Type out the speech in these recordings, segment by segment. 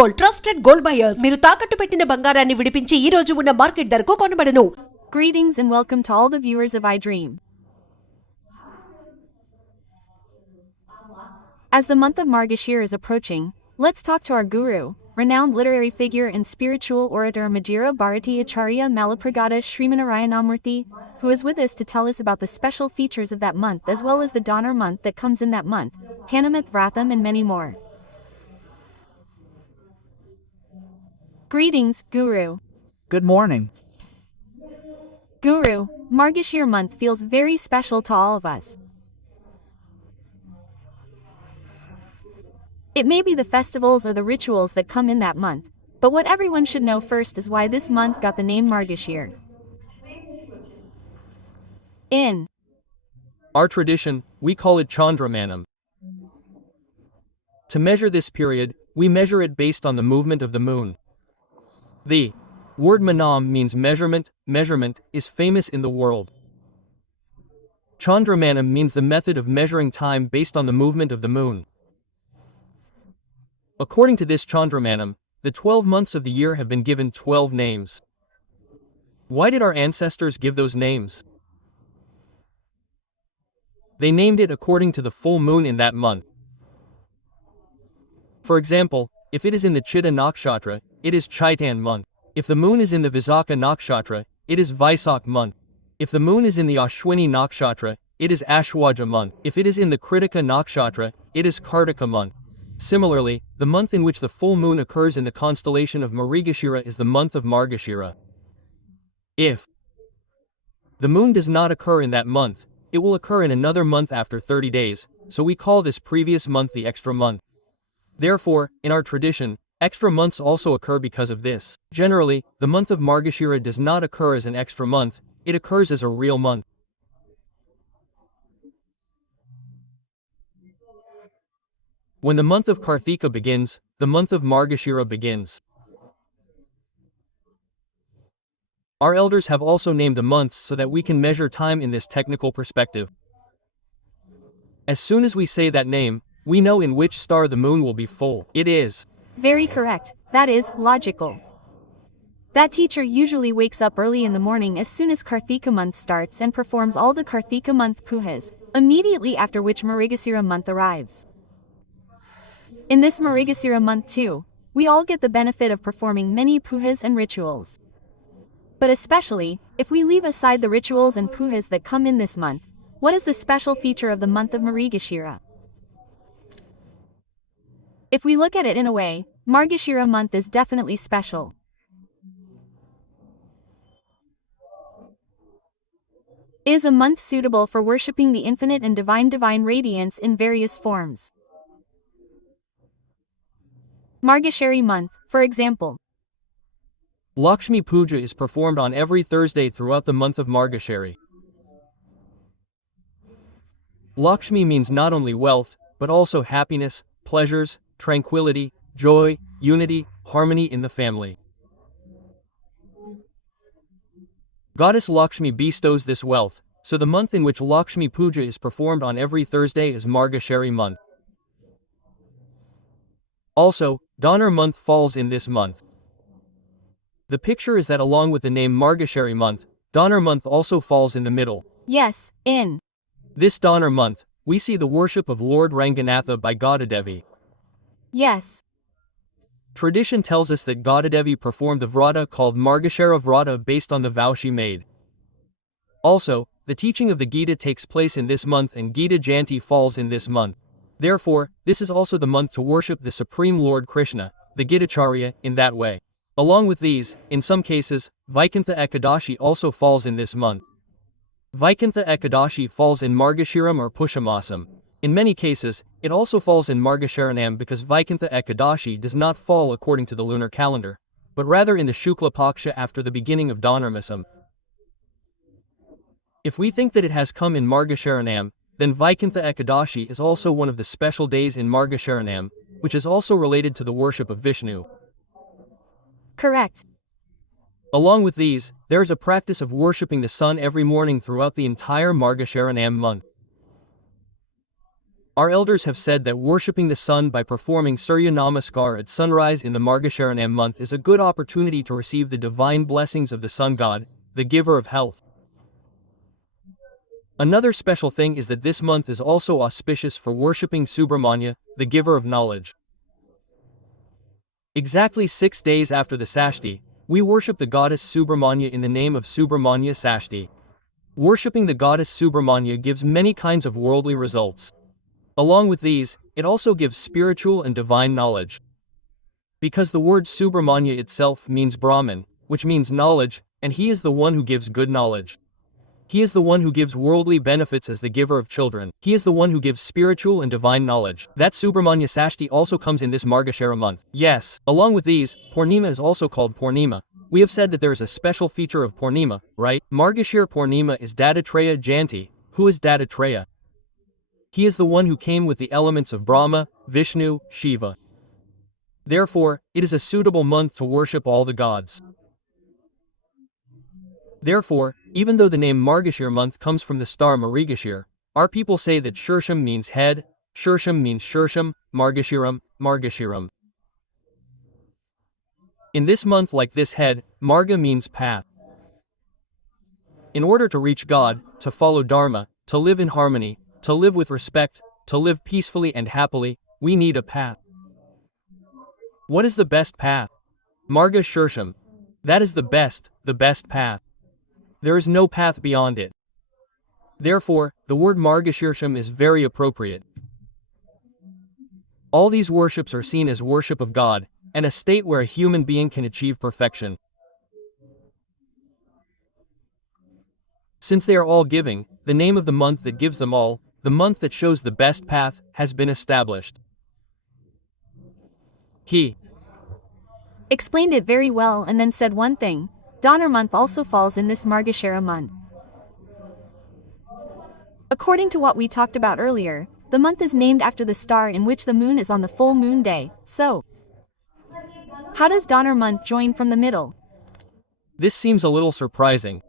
Gold trusted gold buyers. మీరు తాకట్టు పెట్టిన బంగారాన్ని విడిపించి ఈ రోజు ఉన్న మార్కెట్ ధరకు కొనబడను. Greetings and welcome to all the viewers of iDream. As the month of Margashira is approaching, let's talk to our guru, renowned literary figure and spiritual orator Majira Bharati Acharya Malapragada Srimanarayanamurthy, who is with us to tell us about the special features of that month as well as the Donner month that comes in that month, Hanamath Vratham and many more. Greetings, Guru. Good morning. Guru, Margashira month feels very special to all of us. It may be the festivals or the rituals that come in that month, but what everyone should know first is why this month got the name Margashira. In our tradition, we call it Chandramanam. To measure this period, we measure it based on the movement of the moon. The word manam means measurement. Measurement is famous in the world. Chandramanam means the method of measuring time based on the movement of the moon. According to this Chandramanam, the 12 months of the year have been given 12 names. Why did our ancestors give those names? They named it according to the full moon in that month. For example, if it is in the Chitta Nakshatra, it is Chaitan month. If the moon is in the Visakha Nakshatra, it is Vaisakh month. If the moon is in the Ashwini Nakshatra, it is Ashwaja month. If it is in the Kritika Nakshatra, it is Kartika month. Similarly, the month in which the full moon occurs in the constellation of Margashira is the month of Margashira. If the moon does not occur in that month, it will occur in another month after 30 days, so we call this previous month the extra month. Therefore, in our tradition, extra months also occur because of this. Generally, the month of Margashira does not occur as an extra month, it occurs as a real month. When the month of Karthika begins, the month of Margashira begins. Our elders have also named the months so that we can measure time in this technical perspective. As soon as we say that name, we know in which star the moon will be full. It is very correct, that is, logical. That teacher usually wakes up early in the morning as soon as Karthika month starts and performs all the Karthika month pujas, immediately after which Margasira month arrives. In this Margasira month too, we all get the benefit of performing many pujas and rituals. But especially, if we leave aside the rituals and pujas that come in this month, what is the special feature of the month of Margashira? If we look at it in a way, Margashira month is definitely special. It is a month suitable for worshipping the infinite and divine radiance in various forms. Margashira month, for example. Lakshmi Pooja is performed on every Thursday throughout the month of Margashira. Lakshmi means not only wealth, but also happiness, pleasures, tranquility, joy, unity, harmony in the family. Goddess Lakshmi bestows this wealth, so the month in which Lakshmi Pooja is performed on every Thursday is Margashira month. Also, Donner month falls in this month. The picture is that along with the name Margashira month, Donner month also falls in the middle. Yes, in this Donner month, we see the worship of Lord Ranganatha by Godadevi. Yes. Tradition tells us that Godadevi performed the vrata called Margashira Vrata based on the vow she made. Also, the teaching of the Gita takes place in this month and Gita Jayanti falls in this month. Therefore, this is also the month to worship the Supreme Lord Krishna, the Gitacharya, in that way. Along with these, in some cases, Vaikuntha Ekadashi also falls in this month. Vaikuntha Ekadashi falls in Margashiram or Pushamasam. In many cases, it also falls in Margashiranam because Vaikuntha Ekadashi does not fall according to the lunar calendar, but rather in the Shukla Paksha after the beginning of Dharmasam. If we think that it has come in Margashiranam, then Vaikuntha Ekadashi is also one of the special days in Margashiranam, which is also related to the worship of Vishnu. Correct. Along with these, there is a practice of worshipping the sun every morning throughout the entire Margashiranam month. Our elders have said that worshipping the sun by performing Surya Namaskar at sunrise in the Margashira month is a good opportunity to receive the divine blessings of the sun god, the giver of health. Another special thing is that this month is also auspicious for worshipping Subramanya, the giver of knowledge. Exactly 6 days after the Sashti, we worship the goddess Subramanya in the name of Subramanya Sashti. Worshipping the goddess Subramanya gives many kinds of worldly results. Along with these, it also gives spiritual and divine knowledge. Because the word Subramanya itself means Brahman, which means knowledge, and he is the one who gives good knowledge. He is the one who gives worldly benefits as the giver of children. He is the one who gives spiritual and divine knowledge. That Subramanya Sashti also comes in this Margashira month. Yes, along with these, Purnima is also called Purnima. We have said that there is a special feature of Purnima, right? Margashira Purnima is Dattatreya Jayanti. Who is Dattatreya? He is the one who came with the elements of Brahma, Vishnu, Shiva. Therefore, it is a suitable month to worship all the gods. Therefore, even though the name Margashira month comes from the star Margashira, our people say that Shirsham means head, Shirsham means Shirsham, Margashiram, Margashiram. In this month like this head, Marga means path. In order to reach God, to follow Dharma, to live in harmony, to live with respect, to live peacefully and happily, we need a path. What is the best path? Marga Shirsham. That is the best path. There is no path beyond it. Therefore, the word Margashirsham is very appropriate. All these worships are seen as worship of God, and a state where a human being can achieve perfection. Since they are all giving, the name of the month that gives them all, the month that shows the best path, has been established. He explained it very well and then said one thing. Donner month also falls in this Margashira month. According to what we talked about earlier, the month is named after the star in which the moon is on the full moon day, so how does Donner month join from the middle? This seems a little surprising.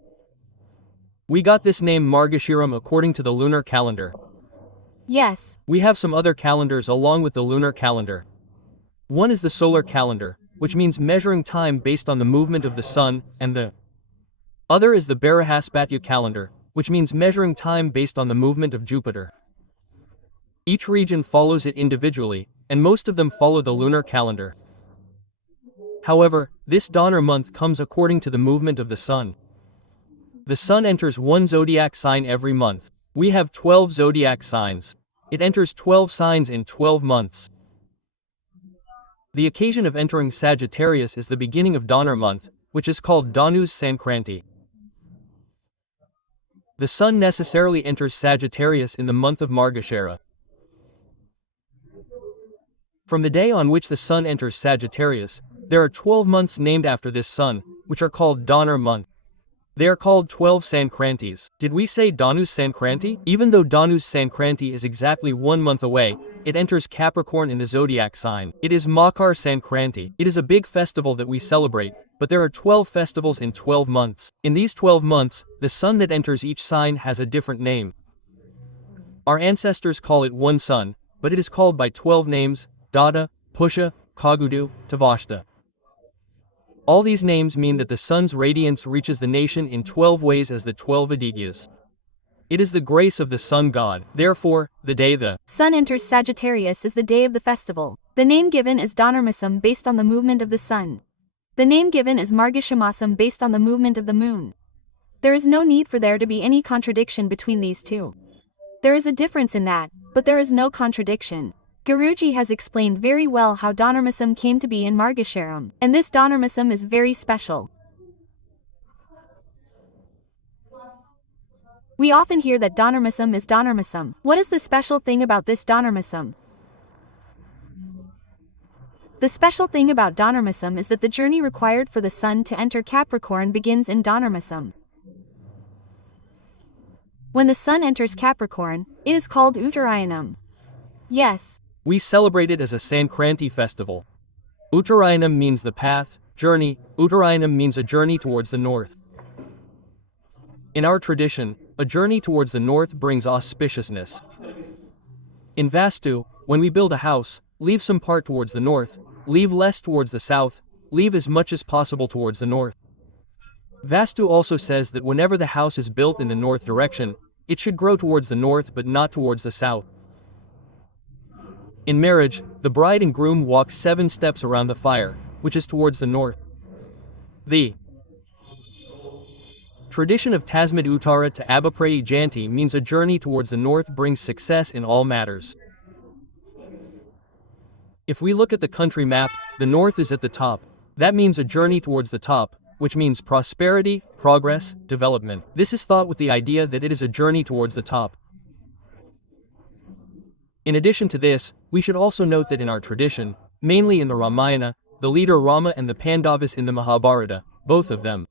We got this name Margashiram according to the lunar calendar. Yes. We have some other calendars along with the lunar calendar. One is the solar calendar, which means measuring time based on the movement of the sun, and the other is the Barahaspatya calendar, which means measuring time based on the movement of Jupiter. Each region follows it individually, and most of them follow the lunar calendar. However, this Donner month comes according to the movement of the sun. The sun enters one zodiac sign every month. We have 12 zodiac signs. It enters 12 signs in 12 months. The occasion of entering Sagittarius is the beginning of Donner month, which is called Danu's Sankranti. The sun necessarily enters Sagittarius in the month of Margashira. From the day on which the sun enters Sagittarius, there are 12 months named after this sun, which are called Donner month. They are called 12 Sankrantis. Did we say Danu's Sankranti? Even though Danu's Sankranti is exactly 1 month away, it enters Capricorn in the zodiac sign. It is Makar Sankranti. It is a big festival that we celebrate, but there are 12 festivals in 12 months. In these 12 months, the sun that enters each sign has a different name. Our ancestors call it one sun, but it is called by 12 names: Dada, Pusha, Kagudu, Tavashta. All these names mean that the sun's radiance reaches the nation in 12 ways as the 12 Adityas. It is the grace of the sun god. Therefore, the day the sun enters Sagittarius is the day of the festival. The name given is Dharmasam based on the movement of the sun. The name given is Margasiramasam based on the movement of the moon. There is no need for there to be any contradiction between these two. There is a difference in that, but there is no contradiction. Guruji has explained very well how Dharmasam came to be in Margashiram, and this Dharmasam is very special. We often hear that Dharmasam is Dharmasam. What is the special thing about this Dharmasam? The special thing about Dharmasam is that the journey required for the sun to enter Capricorn begins in Dharmasam. When the sun enters Capricorn, it is called Uttarayanam. Yes. We celebrate it as a Sankranti festival. Uttarayanam means the path, journey. Uttarayanam means a journey towards the north. In our tradition, a journey towards the north brings auspiciousness. In Vastu, when we build a house, leave some part towards the north, leave less towards the south, leave as much as possible towards the north. Vastu also says that whenever the house is built in the north direction, it should grow towards the north but not towards the south. In marriage, the bride and groom walk 7 steps around the fire, which is towards the north. The tradition of Tasmid Uttara to Abhiprayi Janti means a journey towards the north brings success in all matters. If we look at the country map, the north is at the top. That means a journey towards the top, which means prosperity, progress, development. This is thought with the idea that it is a journey towards the top. In addition to this, we should also note that in our tradition, mainly in the Ramayana, the leader Rama and the Pandavas in the Mahabharata, both of them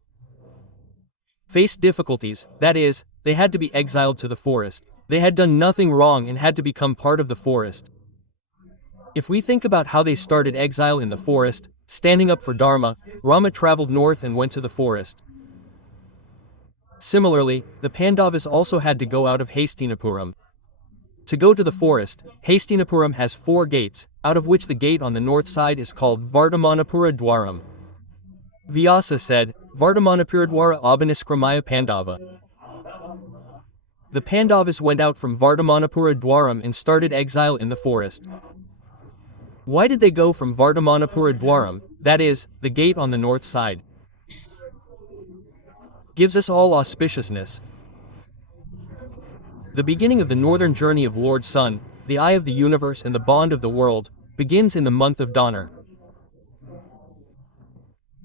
faced difficulties, that is, they had to be exiled to the forest. They had done nothing wrong and had to become part of the forest. If we think about how they started exile in the forest, standing up for Dharma, Rama traveled north and went to the forest. Similarly, the Pandavas also had to go out of Hastinapuram. To go to the forest, Hastinapuram has 4 gates, out of which the gate on the north side is called Vardhamanapura Dwaram. Vyasa said, Vardhamanapura Dwara Abhiniskramaya Pandava. The Pandavas went out from Vardhamanapura Dwaram and started exile in the forest. Why did they go from Vardhamanapura Dwaram, that is, the gate on the north side? Gives us all auspiciousness. The beginning of the northern journey of Lord Sun, the eye of the universe and the bond of the world, begins in the month of Dhanar.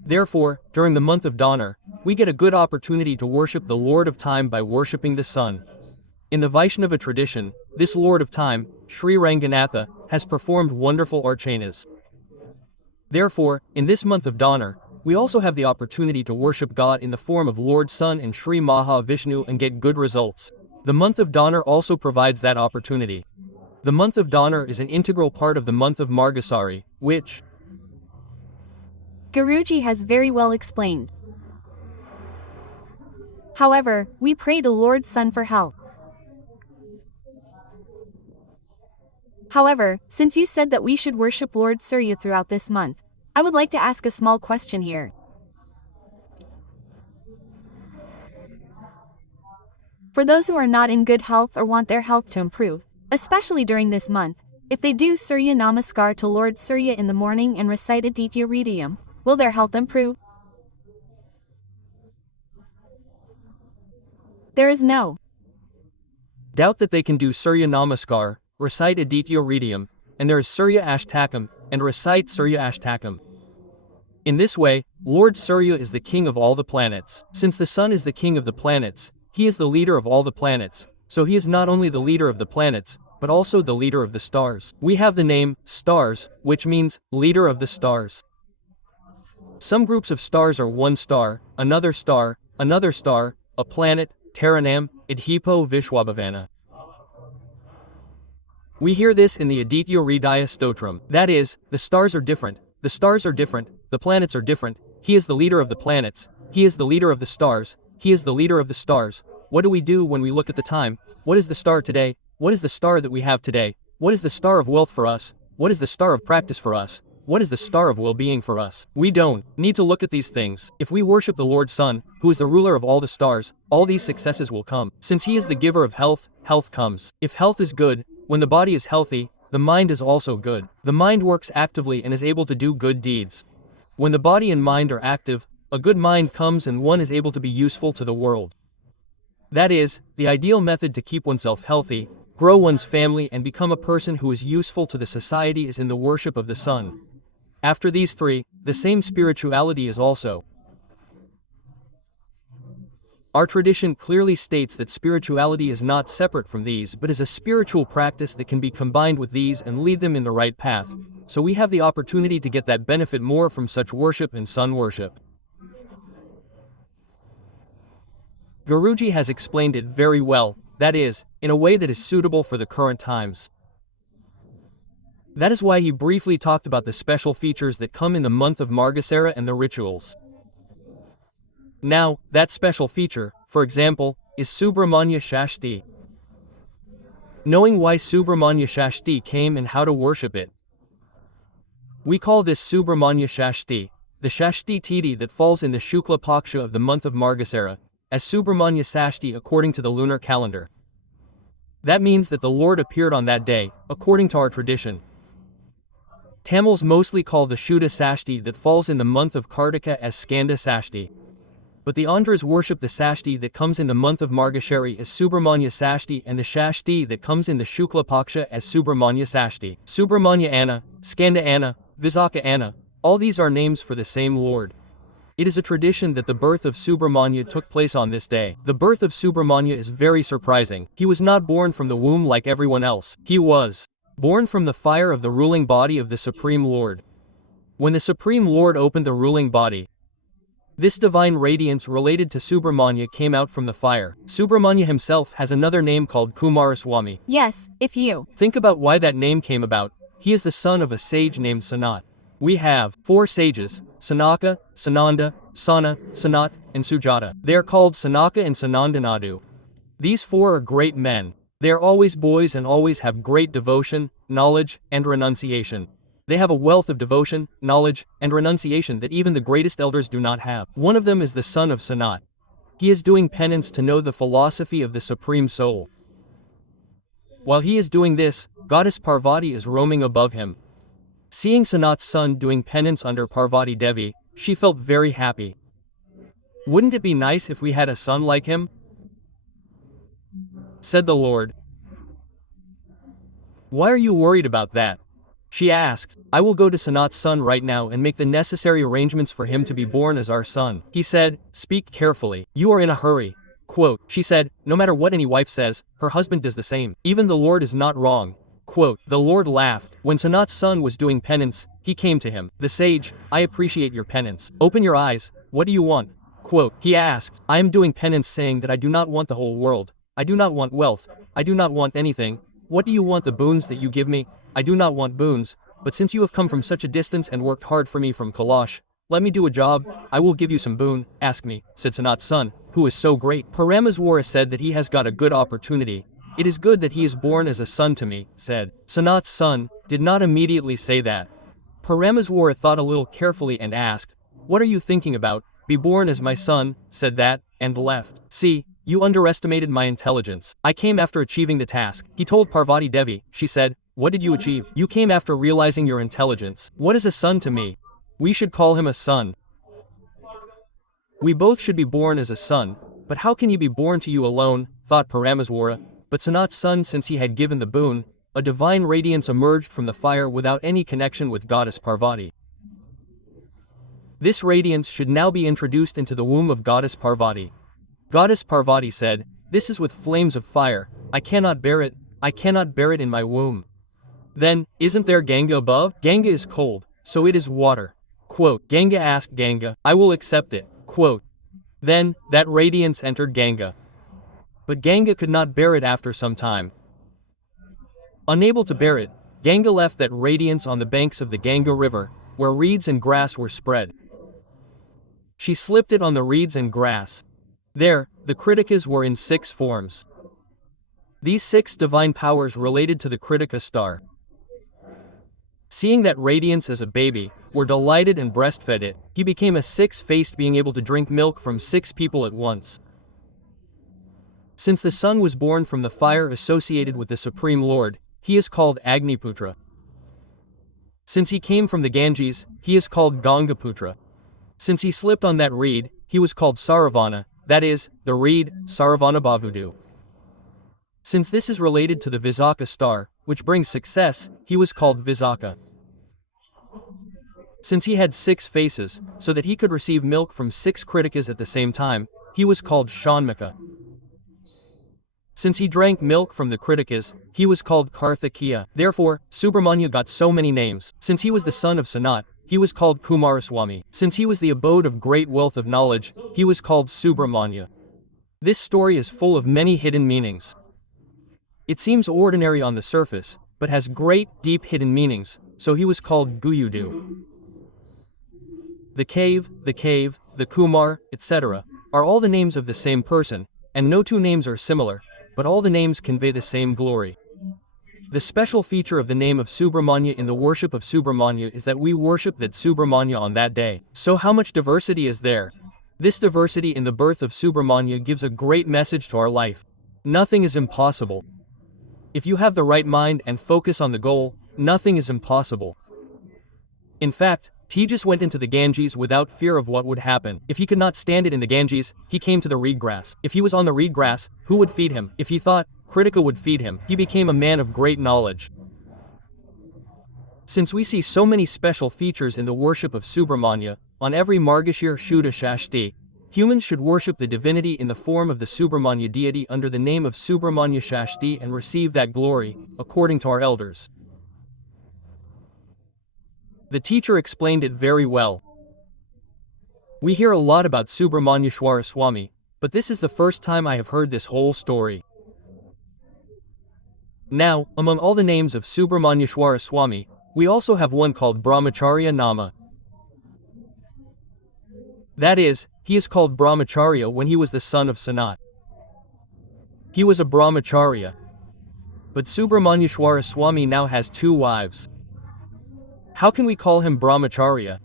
Therefore, during the month of Dhanar, we get a good opportunity to worship the Lord of Time by worshipping the sun. In the Vaishnava tradition, this Lord of Time, Sri Ranganatha, has performed wonderful archanas. Therefore, in this month of Dhanar, we also have the opportunity to worship God in the form of Lord Sun and Sri Mahavishnu and get good results. The month of Dhanar also provides that opportunity. The month of Dhanar is an integral part of the month of Margasari, which Guruji has very well explained. However, we pray to Lord Sun for help. However, since you said that we should worship Lord Surya throughout this month, I would like to ask a small question here. For those who are not in good health or want their health to improve, especially during this month, if they do Surya Namaskar to Lord Surya in the morning and recite Aditya Hridayam, will their health improve? There is no doubt that they can do Surya Namaskar, recite Aditya Hridayam, and there is Surya Ashtakam, and recite Surya Ashtakam. In this way, Lord Surya is the king of all the planets. Since the sun is the king of the planets, he is the leader of all the planets, so he is not only the leader of the planets, but also the leader of the stars. We have the name, stars, which means, leader of the stars. Some groups of stars are one star, another star, a planet, Taranam, Idhipo Vishwabhavana. We hear this in the Aditya Hridaya Stotram. That is, the stars are different, the planets are different, he is the leader of the planets, he is the leader of the stars, he is the leader of the stars. What do we do when we look at the time? What is the star today? What is the star that we have today? What is the star of wealth for us? What is the star of practice for us? What is the star of well-being for us? We don't need to look at these things. If we worship the Lord Sun, who is the ruler of all the stars, all these successes will come. Since he is the giver of health, health comes. If health is good, when the body is healthy, the mind is also good. The mind works actively and is able to do good deeds. When the body and mind are active, a good mind comes and one is able to be useful to the world. That is, the ideal method to keep oneself healthy, grow one's family and become a person who is useful to the society is in the worship of the sun. After these 3, the same spirituality is also. Our tradition clearly states that spirituality is not separate from these but is a spiritual practice that can be combined with these and lead them in the right path, so we have the opportunity to get that benefit more from such worship and sun worship. Guruji has explained it very well, that is, in a way that is suitable for the current times. That is why he briefly talked about the special features that come in the month of Margashira and the rituals. Now, that special feature, for example, is Subramanya Shashti. knowing why Subramanya Shashti came and how to worship it. We call this Subramanya Shashti, the Shashti Tithi that falls in the Shukla Paksha of the month of Margashira, as Subramanya Shashti according to the lunar calendar. That means that the Lord appeared on that day, according to our tradition. Tamils mostly call the Shuddha Sashti that falls in the month of Kartika as Skanda Sashti. But the Andhras worship the Sashti that comes in the month of Margashira as Subramanya Sashti and the Shashti that comes in the Shukla Paksha as Subramanya Sashti. Subramanya Anna, Skanda Anna, Visakha Anna, all these are names for the same Lord. It is a tradition that the birth of Subramanya took place on this day. The birth of Subramanya is very surprising. He was not born from the womb like everyone else. He was born from the fire of the ruling body of the Supreme Lord. When the Supreme Lord opened the ruling body, this divine radiance related to Subramanya came out from the fire. Subramanya himself has another name called Kumaraswamy. Yes, if you Think about why that name came about. He is the son of a sage named Sanat. We have 4 sages, Sanaka, Sananda, Sana, Sanat, and Sujata. They are called Sanaka and Sanandanadu. These 4 are great men. They are always boys and always have great devotion, knowledge, and renunciation. They have a wealth of devotion, knowledge, and renunciation that even the greatest elders do not have. One of them is the son of Sanat. He is doing penance to know the philosophy of the Supreme Soul. While he is doing this, Goddess Parvati is roaming above him. Seeing Sanat's son doing penance under Parvati Devi, she felt very happy. Wouldn't it be nice if we had a son like him? Said the Lord. Why are you worried about that? She asked. I will go to Sanat's son right now and make the necessary arrangements for him to be born as our son. He said, speak carefully. You are in a hurry. Quote, she said, no matter what any wife says, her husband does the same. Even the Lord is not wrong. Quote, the Lord laughed. When Sanat's son was doing penance, he came to him. The sage, I appreciate your penance. Open your eyes. What do you want? Quote, he asked. I am doing penance saying that I do not want the whole world. I do not want wealth. I do not want anything. What do you want? The boons that you give me? I do not want boons. But since you have come from such a distance and worked hard for me from Kailash, let me do a job. I will give you some boon. Ask me, said Sanat's son, who is so great. Parameswara said that he has got a good opportunity. It is good that he is born as a son to me, said. Sanat's son did not immediately say that. Parameswara thought a little carefully and asked, what are you thinking about? Be born as my son, said that, and left. See, you underestimated my intelligence. I came after achieving the task. He told Parvati Devi. She said, what did you achieve? You came after realizing your intelligence. What is a son to me? We should call him a son. We both should be born as a son, but how can he be born to you alone, thought Parameswara. But Sanat's son, since he had given the boon, a divine radiance emerged from the fire without any connection with Goddess Parvati. This radiance should now be introduced into the womb of Goddess Parvati. Goddess Parvati said, this is with flames of fire. I cannot bear it. I cannot bear it in my womb. Then, isn't there Ganga above? Ganga is cold, so it is water. Quote, Ganga asked Ganga, I will accept it. Quote, then, that radiance entered Ganga. But Ganga could not bear it after some time. Unable to bear it, Ganga left that radiance on the banks of the Ganga river, where reeds and grass were spread. She slipped it on the reeds and grass. There, the Kritikas were in 6 forms. These 6 divine powers related to the Kritika star. Seeing that radiance as a baby, were delighted and breastfed it. He became a 6-faced being able to drink milk from 6 people at once. Since the son was born from the fire associated with the Supreme Lord, he is called Agniputra. Since he came from the Ganges, he is called Gangaputra. Since he slipped on that reed, he was called Saravana, that is, the reed, Saravana Bavudu. Since this is related to the Visakha star, which brings success, he was called Visakha. Since he had 6 faces, so that he could receive milk from 6 Kritikas at the same time, he was called Shanmukha. Since he drank milk from the Kritikas, he was called Karthikeya. Therefore, Subramanya got so many names. Since he was the son of Sanat, he was called Kumaraswamy. Since he was the abode of great wealth of knowledge, he was called Subramanya. This story is full of many hidden meanings. It seems ordinary on the surface, but has great, deep hidden meanings, so he was called Guyudu. The cave, the Kumar, etc., are all the names of the same person, and no 2 names are similar, but all the names convey the same glory. The special feature of the name of Subramanya in the worship of Subramanya is that we worship that Subramanya on that day. So how much diversity is there? This diversity in the birth of Subramanya gives a great message to our life. Nothing is impossible. If you have the right mind and focus on the goal, nothing is impossible. In fact, Tejas went into the Ganges without fear of what would happen. If he could not stand it in the Ganges, he came to the reed grass. If he was on the reed grass, who would feed him? If he thought Kritika would feed him, he became a man of great knowledge. Since we see so many special features in the worship of Subramanya, on every Margashira Shuddha Shashti, humans should worship the divinity in the form of the Subramanya deity under the name of Subramanya Shashti and receive that glory, according to our elders. The teacher explained it very well. We hear a lot about Subramanyeshwara Swami, but this is the first time I have heard this whole story. Now, among all the names of Subramanyeshwara Swami, we also have one called Brahmacharya Nama. That is, he is called Brahmacharya when he was the son of Sanat. He was a Brahmacharya. But Subramanyeshwara Swami now has 2 wives. How can we call him Brahmacharya?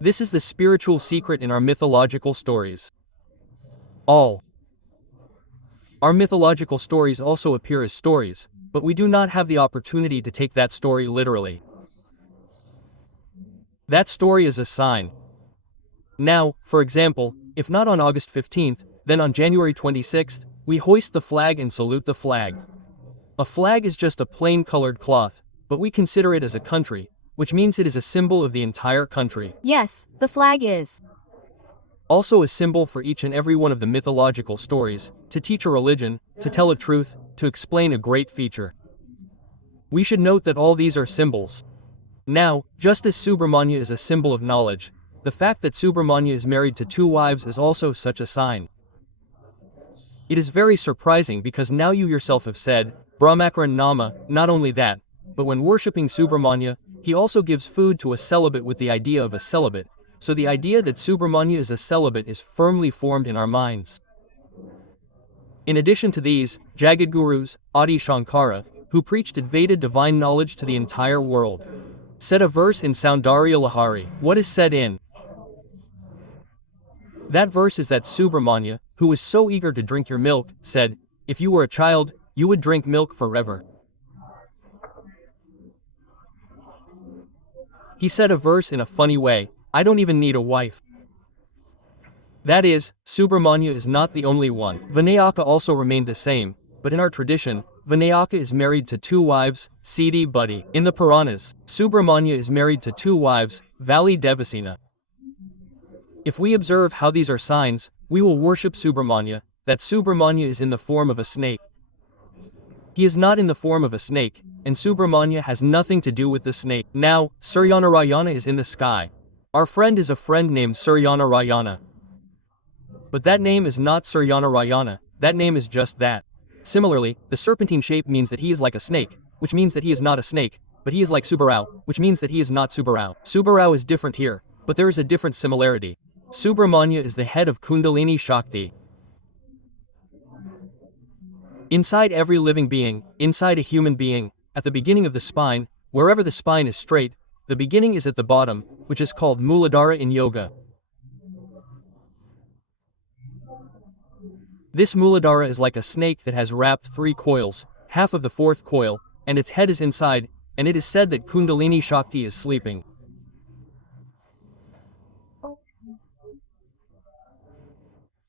This is the spiritual secret in our mythological stories. All our mythological stories also appear as stories, but we do not have the opportunity to take that story literally. That story is a sign. Now, for example, if not on August 15th, then on January 26th, we hoist the flag and salute the flag. A flag is just a plain colored cloth, but we consider it as a country, which means it is a symbol of the entire country. Yes, the flag is Also a symbol for each and every one of the mythological stories, to teach a religion, to tell a truth, to explain a great feature. We should note that all these are symbols. Now, just as Subramanya is a symbol of knowledge, the fact that Subramanya is married to 2 wives is also such a sign. It is very surprising because now you yourself have said, Brahmacharya Nama, not only that, but when worshipping Subramanya, he also gives food to a celibate with the idea of a celibate, so the idea that Subramanya is a celibate is firmly formed in our minds. In addition to these, Jagadgurus, Adi Shankara, who preached Advaita divine knowledge to the entire world, said a verse in Soundarya Lahari. What is said in that verse is that Subramanya, who was so eager to drink your milk, said, if you were a child, you would drink milk forever. He said a verse in a funny way, I don't even need a wife. That is, Subramanya is not the only one. Vinayaka also remained the same, but in our tradition, Vinayaka is married to 2 wives, Siddhi Buddhi. In the Puranas, Subramanya is married to 2 wives, Vali Devasena. If we observe how these are signs, we will worship Subramanya, that Subramanya is in the form of a snake. He is not in the form of a snake, and Subramanya has nothing to do with the snake. Now, Suryanarayana is in the sky. Our friend is a friend named Suryanarayana. But that name is not Suryanarayana, that name is just that. Similarly, the serpentine shape means that he is like a snake, which means that he is not a snake, but he is like Subarao, which means that he is not Subarao. Subarao is different here, but there is a different similarity. Subramanya is the head of Kundalini Shakti. Inside every living being, inside a human being, at the beginning of the spine, wherever the spine is straight, the beginning is at the bottom, which is called Muladhara in yoga. This Muladhara is like a snake that has wrapped 3 coils, half of the 4th coil, and its head is inside, and it is said that Kundalini Shakti is sleeping.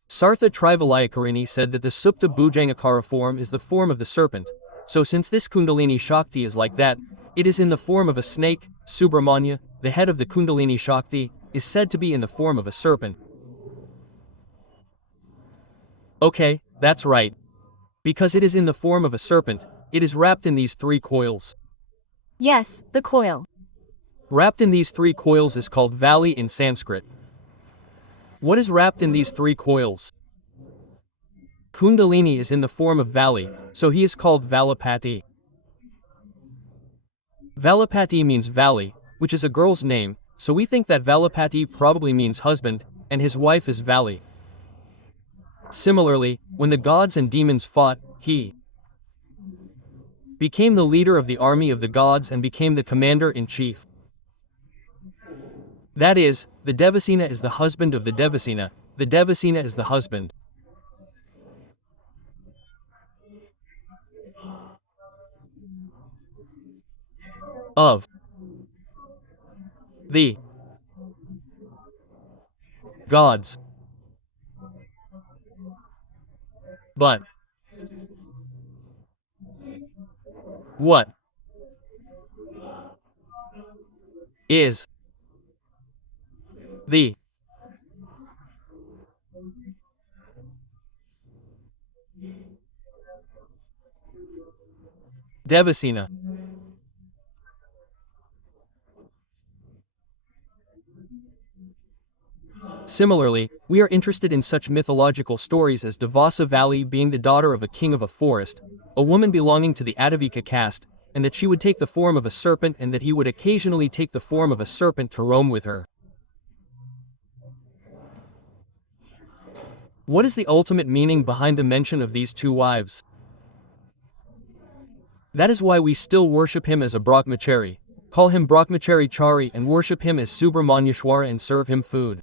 Sartha Trivalayakarini said that the Supta Bhujangakara form is the form of the serpent, so since this Kundalini Shakti is like that, it is in the form of a snake. Subramanya, the head of the Kundalini Shakti, is said to be in the form of a serpent. Okay, that's right. Because it is in the form of a serpent, it is wrapped in these 3 coils. Yes, the coil. Wrapped in these 3 coils is called Vali in Sanskrit. What is wrapped in these 3 coils? Kundalini is in the form of Vali, so he is called Valapati. Valapati means valley, which is a girl's name, so we think that Valapati probably means husband, and his wife is Vali. Similarly, when the gods and demons fought, he became the leader of the army of the gods and became the commander-in-chief. That is, the Devasena is the husband of the Devasena is the husband of the gods. But what is the Devasena? Similarly, we are interested in such mythological stories as Devasa Valley being the daughter of a king of a forest, a woman belonging to the Adavika caste, and that she would take the form of a serpent and that he would occasionally take the form of a serpent to roam with her. What is the ultimate meaning behind the mention of these two wives? That is why we still worship him as a Brahmachari, call him Brahmachari Chari and worship him as Subramanyeshwara and serve him food.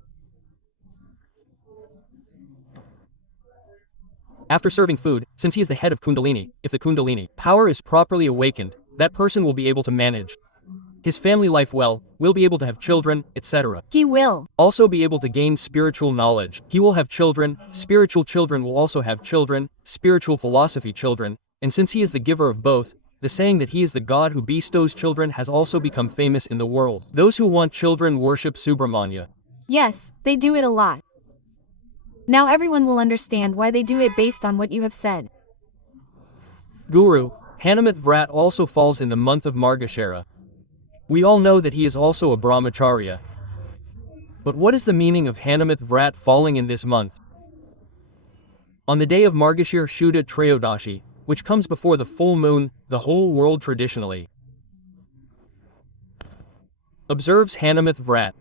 After serving food, since he is the head of Kundalini, if the Kundalini power is properly awakened, that person will be able to manage his family life well, will be able to have children, etc. He will also be able to gain spiritual knowledge. He will have children, spiritual children will also have children, spiritual philosophy children, and since he is the giver of both, the saying that he is the God who bestows children has also become famous in the world. Those who want children worship Subramanya. Yes, they do it a lot. Now everyone will understand why they do it based on what you have said. Guru, Hanumat Vrat also falls in the month of Margashira. We all know that he is also a brahmacharya. But what is the meaning of Hanumat Vrat falling in this month? On the day of Margashira Shuddha Trayodashi, which comes before the full moon, the whole world traditionally observes Hanumat Vrat.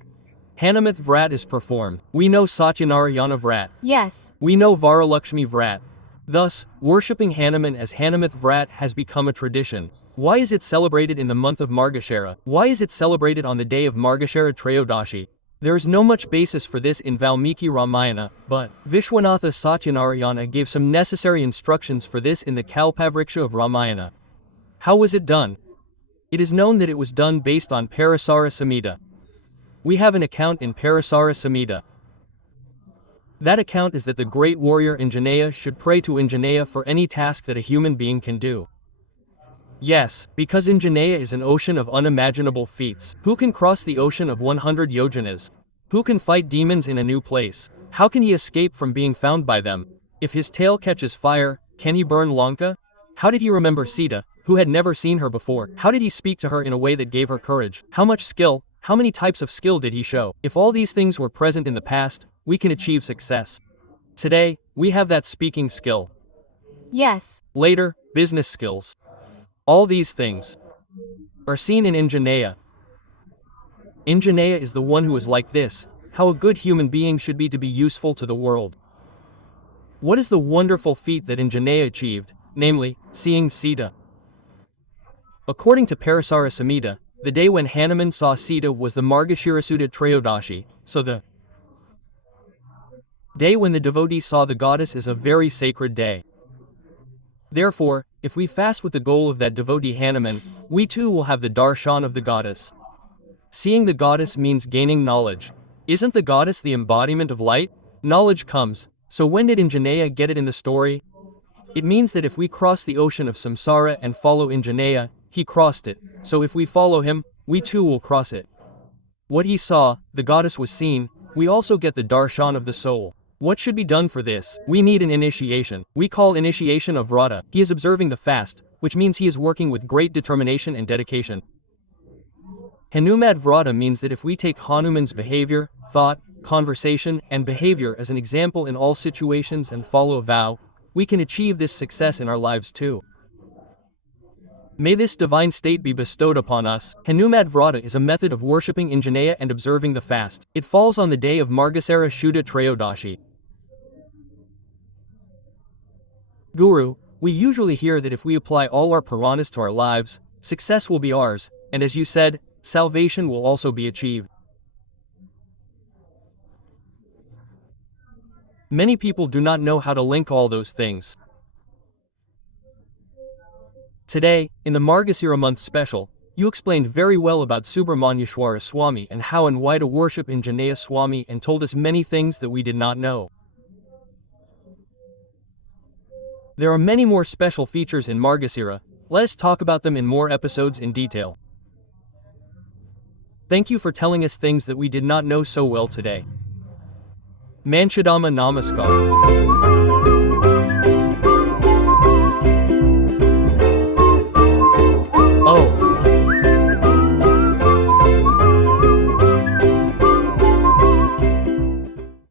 Hanumat Vrat is performed. We know Satyanarayana Vrat. Yes. We know Varalakshmi Vrat. Thus, worshipping Hanuman as Hanumat Vrat has become a tradition. Why is it celebrated in the month of Margashira? Why is it celebrated on the day of Margashira Trayodashi? There is no much basis for this in Valmiki Ramayana, but Vishwanatha Satyanarayana gave some necessary instructions for this in the Kalpavriksha of Ramayana. How was it done? It is known that it was done based on Parasara Samhita. We have an account in Parasara Samhita. That account is that the great warrior Anjaneya should pray to Anjaneya for any task that a human being can do. Yes, because Anjaneya is an ocean of unimaginable feats. Who can cross the ocean of 100 yojanas? Who can fight demons in a new place? How can he escape from being found by them? If his tail catches fire, can he burn Lanka? How did he remember Sita, who had never seen her before? How did he speak to her in a way that gave her courage? How much skill? How many types of skill did he show? If all these things were present in the past, we can achieve success. Today, we have that speaking skill. Yes. Later, business skills. All these things are seen in Anjaneya. Anjaneya is the one who is like this, how a good human being should be to be useful to the world. What is the wonderful feat that Anjaneya achieved, namely, seeing Sita? According to Parasara Samhita, the day when Hanuman saw Sita was the Margashira Shuddha Trayodashi, so the day when the devotee saw the goddess is a very sacred day. Therefore, if we fast with the goal of that devotee Hanuman, we too will have the darshan of the goddess. Seeing the goddess means gaining knowledge. Isn't the goddess the embodiment of light? Knowledge comes. So when did Anjaneya get it in the story? It means that if we cross the ocean of samsara and follow Anjaneya, he crossed it. So if we follow him, we too will cross it. What he saw, the goddess was seen, we also get the darshan of the soul. What should be done for this? We need an initiation. We call initiation of Vrata. He is observing the fast, which means he is working with great determination and dedication. Hanumad Vrata means that if we take Hanuman's behavior, thought, conversation, and behavior as an example in all situations and follow a vow, we can achieve this success in our lives too. May this divine state be bestowed upon us. Hanumad Vrata is a method of worshipping Anjaneya and observing the fast. It falls on the day of Margasira Shuddha Trayodashi. Guru, We usually hear that if we apply all our Puranas to our lives, success will be ours, and as you said, salvation will also be achieved. Many people do not know how to link all those things. Today, in the Margashira month special, you explained very well about Subramanyeshwara Swami and how and why to worship Anjaneya Swami and told us many things that we did not know. There are many more special features in Margashira. Let us talk about them in more episodes in detail. Thank you for telling us things that we did not know so well today. Manchadama Namaskar.